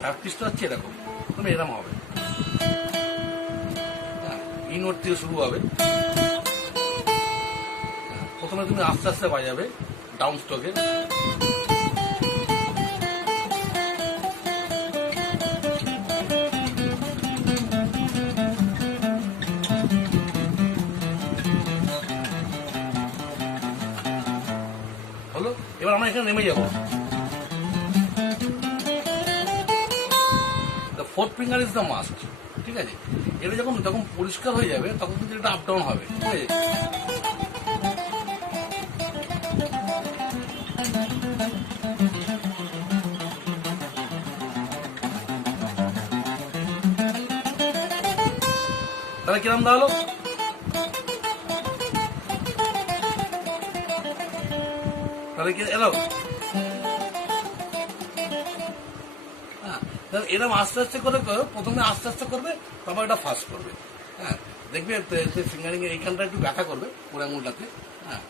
প্র্যাকটিসটা হচ্ছে এরকম, তুমি এরকম হবে, ইনওয়ার্ড থেকে শুরু হবে। প্রথমে তুমি আস্তে আস্তে বাজাবে ডাউন স্ট্রোকে, হলো। এবার আমরা এখানে নেমে যাবো। Fourth finger is the must, ঠিক আছে। এটা যখন যখন পরিষ্কার হয়ে যাবে তখন কিন্তু এটা আপ ডাউন হবে, ঠিক আছে। তাহলে কিরম দাঁড়ালো? তাহলে কি এলো? এরকম আস্তে আস্তে করে প্রথমে আস্তে আস্তে করবে, তারপর এটা ফাস্ট করবে। হ্যাঁ, দেখবে ফিঙ্গারিং এর এইখানটা একটু ব্যথা করবে পুরো আঙুলটাতে। হ্যাঁ।